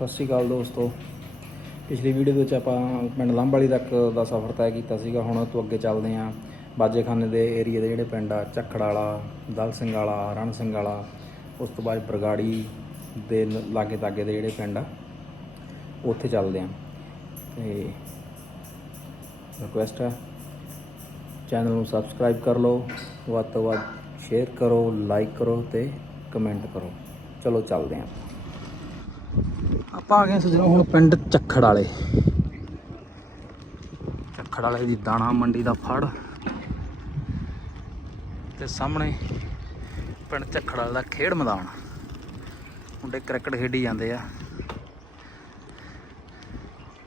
ਸਤਿ ਸ਼੍ਰੀ ਅਕਾਲ ਦੋਸਤੋ। ਪਿਛਲੀ ਵੀਡੀਓ ਦੇ ਵਿੱਚ ਆਪਾਂ ਪਿੰਡ ਲੰਬਾਲੀ ਤੱਕ ਦਾ ਸਫ਼ਰ ਤੈਅ ਕੀਤਾ ਸੀਗਾ। ਹੁਣ ਤੋਂ ਅੱਗੇ ਚੱਲਦੇ ਆਂ ਬਾਜੇਖਾਨੇ ਦੇ ਏਰੀਆ ਦੇ ਜਿਹੜੇ ਪਿੰਡ ਆ ਝੱਖੜ ਵਾਲਾ ਦਲ ਸਿੰਘ ਵਾਲਾ ਰਣ ਸਿੰਘ ਵਾਲਾ ਉਸ ਤੋਂ ਬਾਅਦ ਬਰਗਾੜੀ ਦੇ ਲਾਗੇ ਤਾਗੇ ਦੇ ਜਿਹੜੇ ਪਿੰਡ ਆ, ਉੱਥੇ ਚੱਲਦੇ ਆਂ ਤੇ ਰਿਕੁਐਸਟ ਹੈ ਚੈਨਲ ਨੂੰ ਸਬਸਕ੍ਰਾਈਬ ਕਰ ਲਓ। ਵੱਧ ਤੋਂ ਵੱਧ ਸ਼ੇਅਰ ਕਰੋ ਲਾਈਕ ਕਰੋ ਤੇ ਕਮੈਂਟ ਕਰੋ। ਚਲੋ ਚੱਲਦੇ ਆਂ ਆਪਾਂ ਆ ਗਏ ਸਜਣਾ ਹੁਣ ਪਿੰਡ ਚੱਖੜ ਵਾਲੇ ਚੱਖੜ ਵਾਲੇ ਦੀ ਦਾਣਾ ਮੰਡੀ ਦਾ ਫੜ। ਤੇ ਸਾਹਮਣੇ ਪਿੰਡ ਚੱਖੜ ਵਾਲੇ ਦਾ ਖੇਡ ਮੈਦਾਨ। ਮੁੰਡੇ ਕ੍ਰਿਕਟ ਖੇਡੀ ਜਾਂਦੇ ਆ।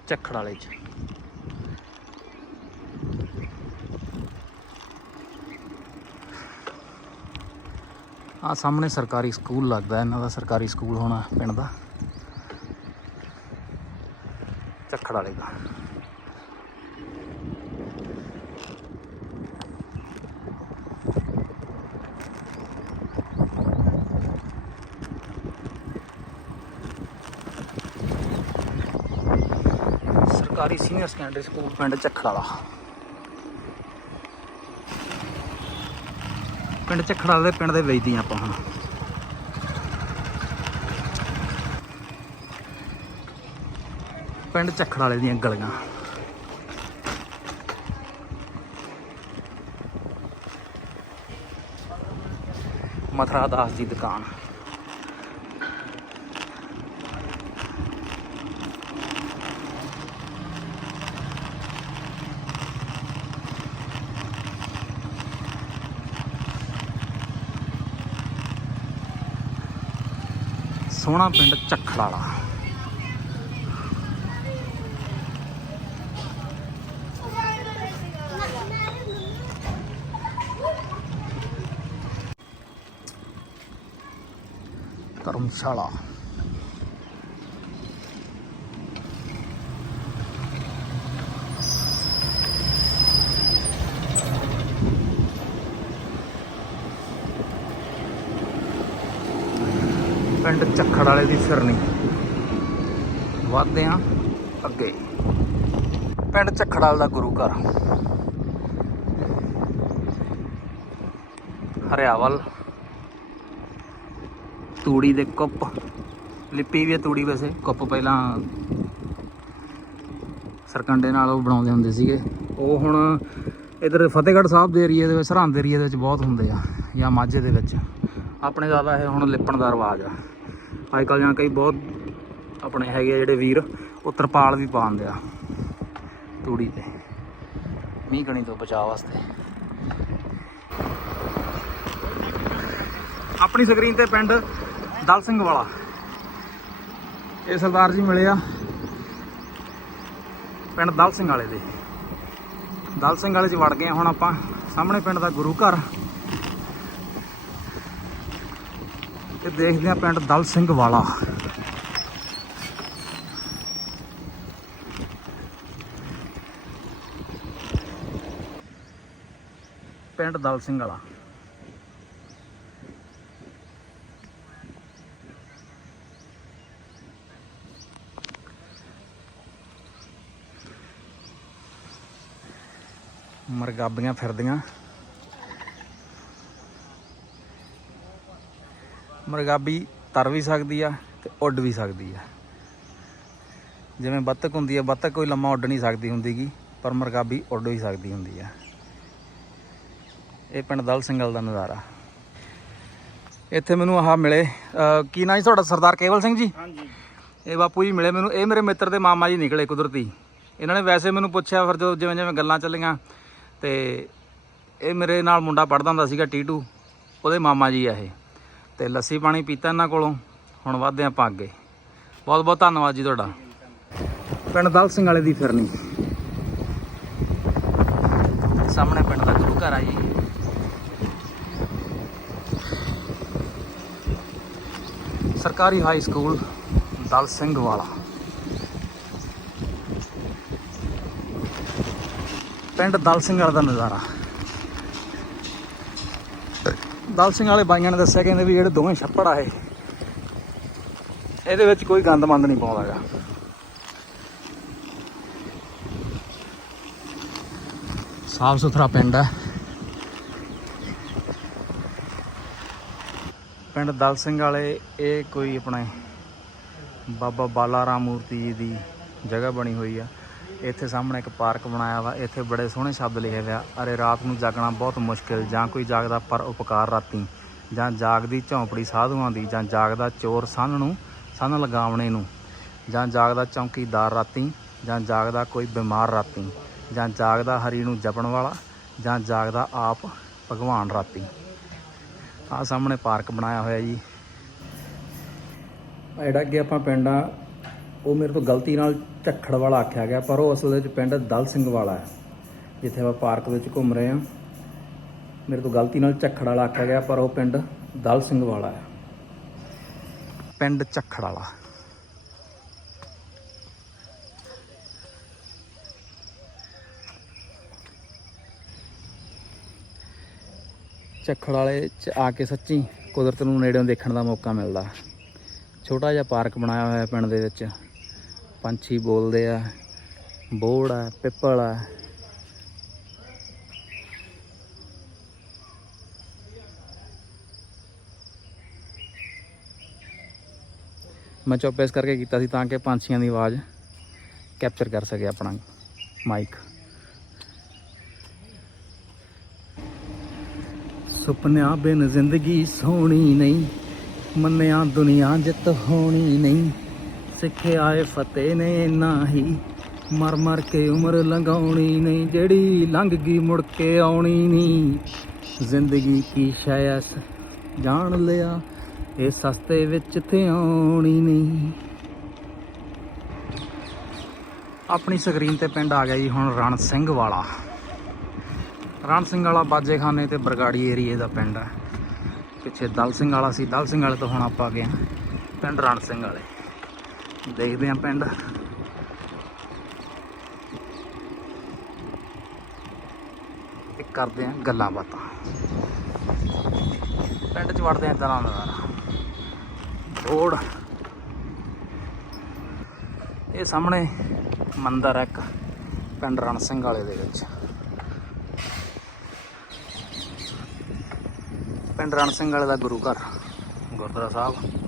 ਚੱਖੜ ਵਾਲੇ ਚ। ਆ ਸਾਹਮਣੇ ਸਰਕਾਰੀ ਸਕੂਲ ਲੱਗਦਾ, ਇਹਨਾਂ ਦਾ ਸਰਕਾਰੀ ਸਕੂਲ ਹੋਣਾ ਪਿੰਡ ਦਾ। ਝੱਖੜ ਵਾਲੇ ਦਾ ਸਰਕਾਰੀ ਸੀਨੀਅਰ ਸੈਕੰਡਰੀ ਸਕੂਲ ਪਿੰਡ ਝੱਖੜ ਵਾਲਾ। ਪਿੰਡ ਝੱਖੜ ਵਾਲੇ ਪਿੰਡ ਦੇ ਵੇਚਦੀ ਆਪਾਂ ਹੁਣ। ਪਿੰਡ ਝੱਖੜ ਵਾਲੇ ਦੀਆਂ ਗਲੀਆਂ। ਮਥਰਾ ਦਾਸ ਦੀ ਦੁਕਾਨ। ਸੋਹਣਾ ਪਿੰਡ ਝੱਖੜ ਵਾਲਾ। ਧਰਮਸ਼ਾਲਾ। ਪਿੰਡ ਝੱਖੜ ਵਾਲੇ ਦੀ ਫਿਰਨੀ। ਵੱਧਦੇ ਆ ਅੱਗੇ। ਪਿੰਡ ਝੱਖੜ ਵਾਲੇ ਦਾ ਗੁਰੂ ਘਰ। ਹਰਿਆਵਲ। ਤੂੜੀ ਦੇ ਕੁੱਪ। ਲਿੱਪੀ ਵੀ ਹੈ ਤੂੜੀ ਵੈਸੇ। ਕੁੱਪ ਪਹਿਲਾਂ ਸਰਕੰਡੇ ਨਾਲ ਉਹ ਬਣਾਉਂਦੇ ਹੁੰਦੇ ਸੀਗੇ। ਉਹ ਹੁਣ ਇਧਰ ਫਤਿਹਗੜ੍ਹ ਸਾਹਿਬ ਦੇ ਏਰੀਆ ਦੇ ਵਿੱਚ, ਸਰਹੰਦ ਦੇ ਏਰੀਆ ਦੇ ਵਿੱਚ ਬਹੁਤ ਹੁੰਦੇ ਆ, ਜਾਂ ਮਾਝੇ ਦੇ ਵਿੱਚ। ਆਪਣੇ ਜ਼ਿਆਦਾ ਇਹ ਹੁਣ ਲਿਪਣ ਦਾ ਰਿਵਾਜ ਆ। ਅੱਜ ਕੱਲ੍ਹ ਜਾਂ ਕਈ ਬਹੁਤ ਆਪਣੇ ਹੈਗੇ ਆ ਜਿਹੜੇ ਵੀਰ, ਉਹ ਤਰਪਾਲ ਵੀ ਪਾਉਂਦੇ ਆ ਤੂੜੀ ਤੇ। ਮੀਂਹ ਕਣੀ ਤੋਂ ਬਚਾਅ ਵਾਸਤੇ। ਆਪਣੀ ਸਕਰੀਨ ਤੇ ਪਿੰਡ ਦਲ ਸਿੰਘ ਵਾਲਾ। ਇਹ ਸਰਦਾਰ ਜੀ ਮਿਲੇ ਆ। ਪਿੰਡ ਦਲ ਸਿੰਘ ਵਾਲੇ ਦੇ। ਦਲ ਸਿੰਘ ਵਾਲੇ ਚ ਵੜ ਗਏ ਹੁਣ ਆਪਾਂ ਸਾਹਮਣੇ ਪਿੰਡ ਦਾ ਗੁਰੂ ਘਰ। ਤੇ ਦੇਖਦੇ ਆ ਪਿੰਡ ਦਲ ਸਿੰਘ ਵਾਲਾ। ਪਿੰਡ ਦਲ ਸਿੰਘ ਵਾਲਾ। ਮਰਗਾਬੀਆਂ ਫਿਰਦੀਆਂ। ਮਰਗਾਬੀ ਤਰ ਵੀ ਸਕਦੀ ਆ ਤੇ ਉੱਡ ਵੀ ਸਕਦੀ ਆ। ਜਿਵੇਂ ਬੱਤਕ ਹੁੰਦੀ ਆ ਬੱਤਕ ਕੋਈ ਲੰਮਾ ਉੱਡ ਨਹੀਂ ਸਕਦੀ ਹੁੰਦੀਗੀ ਪਰ ਮਰਗਾਬੀ ਉੱਡ ਵੀ ਸਕਦੀ ਹੁੰਦੀ ਆ। ਇਹ ਪਿੰਡ ਦਲ ਸਿੰਘਲ ਦਾ ਨਜ਼ਾਰਾ। ਇੱਥੇ ਮੈਨੂੰ ਆਹ ਮਿਲੇ ਕੀ ਨਾਂ ਜੀ ਤੁਹਾਡਾ? ਸਰਦਾਰ ਕੇਵਲ ਸਿੰਘ ਜੀ? ਹਾਂਜੀ। ਇਹ ਬਾਪੂ ਜੀ ਮਿਲੇ ਮੈਨੂੰ ਇਹ ਮੇਰੇ ਮਿੱਤਰ ਦੇ ਮਾਮਾ ਜੀ ਨਿਕਲੇ ਕੁਦਰਤੀ। ਇਹਨਾਂ ਨੇ ਵੈਸੇ ਮੈਨੂੰ ਪੁੱਛਿਆ ਫਿਰ ਜਦੋਂ ਜਿਵੇਂ ਜਿਵੇਂ ਗੱਲਾਂ ਚੱਲੀਆਂ ਤੇ ਇਹ ਮੇਰੇ ਨਾਲ ਮੁੰਡਾ ਪੜਦਾ ਹੁੰਦਾ ਸੀਗਾ ਟੀਟੂ ਉਹਦੇ ਮਾਮਾ ਜੀ ਆ ਇਹ। ਤੇ ਲੱਸੀ ਪਾਣੀ ਪੀਤਾ ਇਹਨਾਂ ਕੋਲੋਂ, ਹੁਣ ਵੱਧਦੇ ਆਪਾਂ ਅੱਗੇ। ਬਹੁਤ ਬਹੁਤ ਧੰਨਵਾਦ ਜੀ ਤੁਹਾਡਾ। ਪਿੰਡ ਦਲ ਸਿੰਘ ਵਾਲੇ ਦੀ ਫਿਰਨੀ। ਸਾਹਮਣੇ ਪਿੰਡ ਦਾ ਗੁਰੂ ਘਰ ਆ ਜੀ। ਸਰਕਾਰੀ ਹਾਈ ਸਕੂਲ ਦਲ ਸਿੰਘ ਵਾਲਾ। ਪਿੰਡ ਦਲ ਸਿੰਘ ਵਾਲੇ ਦਾ ਨਜ਼ਾਰਾ। ਦਲ ਸਿੰਘ ਵਾਲੇ ਬਾਈਆਂ ਨੇ ਦੱਸਿਆ ਕਹਿੰਦੇ ਵੀ ਜਿਹੜੇ ਦੋਵੇਂ ਛੱਪੜ ਆਏ ਇਹਦੇ ਵਿੱਚ ਕੋਈ ਗੰਦ ਮੰਦ ਨਹੀਂ ਪਾਉਂਦਾਗਾ ਸਾਫ਼ ਸੁਥਰਾ ਪਿੰਡ ਹੈ। ਪਿੰਡ ਦਲ ਸਿੰਘ ਵਾਲੇ, ਇਹ ਕੋਈ ਆਪਣੇ ਬਾਬਾ ਬਾਲਾ ਰਾਮ ਮੂਰਤੀ ਜੀ ਦੀ ਜਗ੍ਹਾ ਬਣੀ ਹੋਈ ਆ। ਇੱਥੇ ਸਾਹਮਣੇ ਇੱਕ ਪਾਰਕ ਬਣਾਇਆ ਵਾ, ਇੱਥੇ ਬੜੇ ਸੋਹਣੇ ਸ਼ਬਦ ਲਿਖੇ ਹੋਇਆ ਅਰੇ ਰਾਤ ਨੂੰ ਜਾਗਣਾ ਬਹੁਤ ਮੁਸ਼ਕਿਲ, ਜਾਂ ਕੋਈ ਜਾਗਦਾ ਪਰ ਉਪਕਾਰ ਰਾਤੀ, ਜਾਂ ਜਾਗਦੀ ਝੌਂਪੜੀ ਸਾਧੂਆਂ ਦੀ, ਜਾਂ ਜਾਗਦਾ ਚੋਰ ਸੰਨ ਨੂੰ, ਸੰਨ ਲਗਾਵਣੇ ਨੂੰ, ਜਾਂ ਜਾਗਦਾ ਚੌਂਕੀਦਾਰ ਰਾਤੀ, ਜਾਂ ਜਾਗਦਾ ਕੋਈ ਬਿਮਾਰ ਰਾਤੀ, ਜਾਂ ਜਾਗਦਾ ਹਰੀ ਨੂੰ ਜਪਣ ਵਾਲਾ, ਜਾਂ ਜਾਗਦਾ ਆਪ ਭਗਵਾਨ ਰਾਤੀ। ਆ ਸਾਹਮਣੇ ਪਾਰਕ ਬਣਾਇਆ ਹੋਇਆ ਜੀ। ਜਿਹੜਾ ਅੱਗੇ ਆਪਾਂ ਪਿੰਡਾਂ ਉਹ ਮੇਰੇ ਤੋਂ ਗਲਤੀ ਨਾਲ ਝੱਖੜ ਵਾਲਾ ਆਖਿਆ ਗਿਆ, ਪਰ ਉਹ ਅਸਲ ਵਿੱਚ ਪਿੰਡ ਦਲ ਸਿੰਘ ਵਾਲਾ ਹੈ, ਜਿੱਥੇ ਆਪਾਂ ਪਾਰਕ ਵਿੱਚ ਘੁੰਮ ਰਹੇ ਹਾਂ। ਮੇਰੇ ਤੋਂ ਗਲਤੀ ਨਾਲ ਝੱਖੜ ਵਾਲਾ ਆਖਿਆ ਗਿਆ, ਪਰ ਉਹ ਪਿੰਡ ਦਲ ਸਿੰਘ ਵਾਲਾ ਹੈ। ਪਿੰਡ ਝੱਖੜ ਵਾਲਾ। ਝੱਖੜ ਵਾਲੇ ਚ ਆ ਕੇ ਸੱਚੀ ਕੁਦਰਤ ਨੂੰ ਨੇੜਿਓਂ ਦੇਖਣ ਦਾ ਮੌਕਾ ਮਿਲਦਾ। ਛੋਟਾ ਜਿਹਾ ਪਾਰਕ ਬਣਾਇਆ ਹੋਇਆ ਪਿੰਡ ਦੇ ਵਿੱਚ। ਪੰਛੀ ਬੋਲਦੇ ਆ ਬੋੜ ਆ, ਪਿੱਪਲ ਆ। ਮੈਂ ਚੁੱਪ ਇਸ ਕਰਕੇ ਕੀਤਾ ਸੀ ਤਾਂ ਕਿ ਪੰਛੀਆਂ ਦੀ ਆਵਾਜ਼ ਕੈਪਚਰ ਕਰ ਸਕੇ ਆਪਣਾ ਮਾਈਕ ਸੁਪਨਿਆਂ ਬਿਨ ਜ਼ਿੰਦਗੀ ਸੋਹਣੀ ਨਹੀਂ, ਮੰਨਿਆ ਦੁਨੀਆ ਜਿੱਤ ਹੋਣੀ ਨਹੀਂ। ਸਿੱਖਿਆ ਆਏ ਫਤਿਹ ਨੇ ਇੰਨਾ ਹੀ ਮਰ ਮਰ ਕੇ ਉਮਰ ਲੰਘਾਉਣੀ ਨਹੀਂ, ਜਿਹੜੀ ਲੰਘ ਗਈ ਮੁੜ ਕੇ ਆਉਣੀ ਨਹੀਂ। ਜ਼ਿੰਦਗੀ ਕੀ ਸ਼ਾਇਸ ਜਾਣ ਲਿਆ, ਇਹ ਸਸਤੇ ਵਿੱਚ ਤੇ ਆਉਣੀ ਨਹੀਂ। ਆਪਣੀ ਸਕਰੀਨ ਤੇ ਪਿੰਡ ਆ ਗਿਆ ਜੀ ਹੁਣ ਰਣ ਸਿੰਘ ਵਾਲਾ। ਰਣ ਸਿੰਘ ਵਾਲਾ ਬਾਜੇਖਾਨੇ ਤੇ ਬਰਗਾੜੀ ਏਰੀਏ ਦਾ ਪਿੰਡ ਹੈ। ਪਿੱਛੇ ਦਲ ਸਿੰਘ ਵਾਲਾ ਸੀ, ਦਲ ਸਿੰਘ ਵਾਲੇ ਤੋਂ ਹੁਣ ਆਪਾਂ ਗਏ ਹਾਂ। ਪਿੰਡ ਰਣ ਸਿੰਘ ਵਾਲੇ। ਦੇਖਦੇ ਹਾਂ ਪਿੰਡ। ਇੱਕ ਕਰਦੇ ਹਾਂ ਗੱਲਾਂ ਬਾਤਾਂ। ਪਿੰਡ ਚ ਵੜਦੇ ਹਾਂ ਤਰ੍ਹਾਂ ਦਾ ਰੋਡ। ਇਹ ਸਾਹਮਣੇ ਮੰਦਰ ਹੈ ਇੱਕ, ਪਿੰਡ ਰਣ ਸਿੰਘ ਵਾਲੇ ਦੇ ਵਿੱਚ। ਪਿੰਡ ਰਣ ਸਿੰਘ ਵਾਲੇ ਦਾ ਗੁਰੂ ਘਰ, ਗੁਰਦੁਆਰਾ ਸਾਹਿਬ।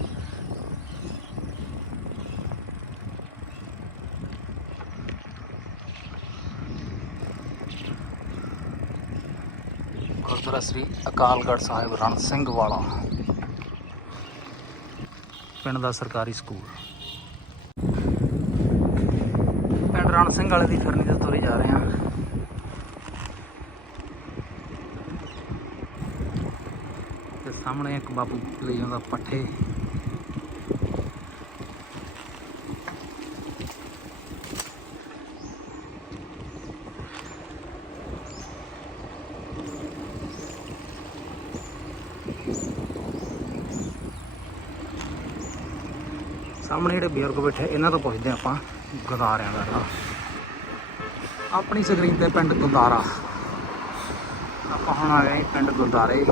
ਗੁਰਦੁਆਰਾ ਸ੍ਰੀ ਅਕਾਲਗੜ੍ਹ ਸਾਹਿਬ ਰਣ ਸਿੰਘ ਵਾਲਾ। ਪਿੰਡ ਦਾ ਸਰਕਾਰੀ ਸਕੂਲ। ਪਿੰਡ ਰਣ ਸਿੰਘ ਵਾਲੇ ਦੀ ਫਿਰਨੀ ਤੇ ਤੁਰੇ ਜਾ ਰਹੇ ਹਾਂ। ਤੇ ਸਾਹਮਣੇ ਇੱਕ ਬਾਪੂ ਲਈ ਜਾਂਦਾ ਪੱਠੇ। ਸਾਹਮਣੇ ਜਿਹੜੇ ਬਜ਼ੁਰਗ ਬੈਠੇ, ਇਹਨਾਂ ਤੋਂ ਪੁੱਛਦੇ ਹਾਂ ਆਪਾਂ ਗੁਦਾਰਿਆਂ ਦਾ ਰਾਹ ਆਪਣੀ ਸਕਰੀਨ ਤੇ ਪਿੰਡ ਗੁਦਾਰਾ ਆਪਾਂ ਹੁਣ ਆ ਗਏ ਪਿੰਡ ਗੁਦਾਰੇ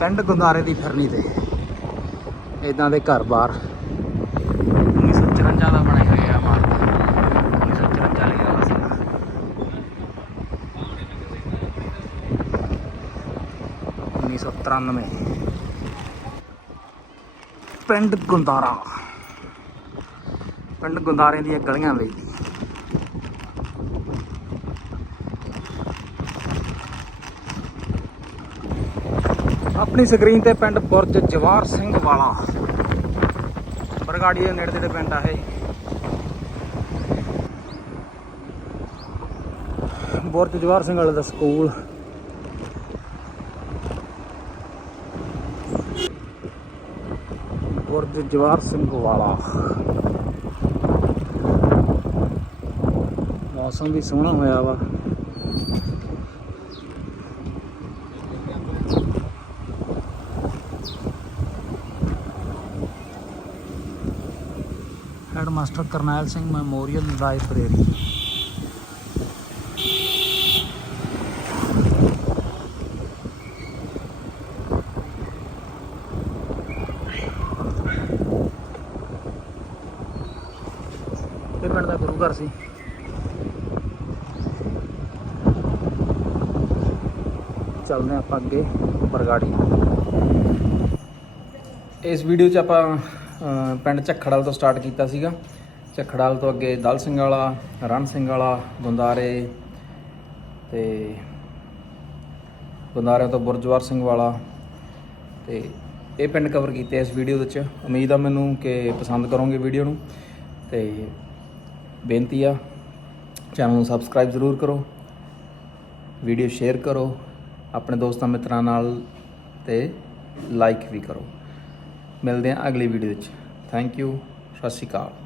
ਪਿੰਡ ਗੁੰਦਾਰੇ ਦੀ ਫਿਰਨੀ ਤੇ। ਇਦਾਂ ਦੇ ਘਰ-ਬਾਰ। 1954 ਦਾ 93 ਪਿੰਡ ਗੁੰਦਾਰਾ। ਪਿੰਡ ਗੁੰਦਾਰੇ ਦੀਆਂ ਗਲੀਆਂ ਵਿੱਚ। ਆਪਣੀ ਸਕਰੀਨ ਤੇ ਪਿੰਡ ਬੁਰਜ ਜਵਾਰ ਸਿੰਘ ਵਾਲਾ। ਬਰਗਾੜੀ ਦੇ ਨੇੜੇ ਤੇ ਪਿੰਡ ਆ ਇਹ। ਬੁਰਜ ਜਵਾਰ ਸਿੰਘ ਵਾਲੇ ਦਾ ਸਕੂਲ। ਬੁਰਜ ਜਵਾਰ ਸਿੰਘ ਵਾਲਾ। ਮੌਸਮ ਵੀ ਸੋਹਣਾ ਹੋਇਆ ਵਾ। Head master Karnail Singh memorial library ਇਹ ਪਿੰਡ ਦਾ ਗੁਰੂ ਘਰ ਸੀ ਚੱਲਦੇ ਹਾਂ ਆਪਾਂ ਅੱਗੇ ਬਰਗਾੜੀ। ਇਸ ਵੀਡੀਓ 'ਚ ਆਪਾਂ ਅ, ਪਿੰਡ ਝੱਖੜਾਲ ਤੋਂ ਸਟਾਰਟ ਕੀਤਾ ਸੀਗਾ। ਝੱਖੜਾਲ ਤੋਂ ਅੱਗੇ ਦਲ ਸਿੰਘ ਵਾਲਾ ਰਣ ਸਿੰਘ ਵਾਲਾ ਗੁੰਦਾਰੇ ਤੇ ਗੁੰਦਾਰਿਆਂ ਤੋਂ ਬੁਰਜਵਾਰ ਸਿੰਘ ਵਾਲਾ। ਤੇ ਇਹ ਪਿੰਡ ਕਵਰ ਕੀਤੇ ਇਸ ਵੀਡੀਓ ਵਿੱਚ। ਉਮੀਦ ਆ ਮੈਨੂੰ ਕਿ ਪਸੰਦ ਕਰੋਗੇ ਵੀਡੀਓ ਨੂੰ। ਤੇ ਬੇਨਤੀ ਆ ਚੈਨਲ ਨੂੰ ਸਬਸਕ੍ਰਾਈਬ ਜ਼ਰੂਰ ਕਰੋ। ਵੀਡੀਓ ਸ਼ੇਅਰ ਕਰੋ। ਆਪਣੇ ਦੋਸਤਾਂ ਮਿੱਤਰਾਂ ਨਾਲ ਤੇ ਲਾਈਕ ਵੀ ਕਰੋ। ਮਿਲਦੇ ਹਾਂ ਅਗਲੀ ਵੀਡੀਓ ਵਿੱਚ। ਥੈਂਕ ਯੂ ਸਤਿ ਸ਼੍ਰੀ ਅਕਾਲ।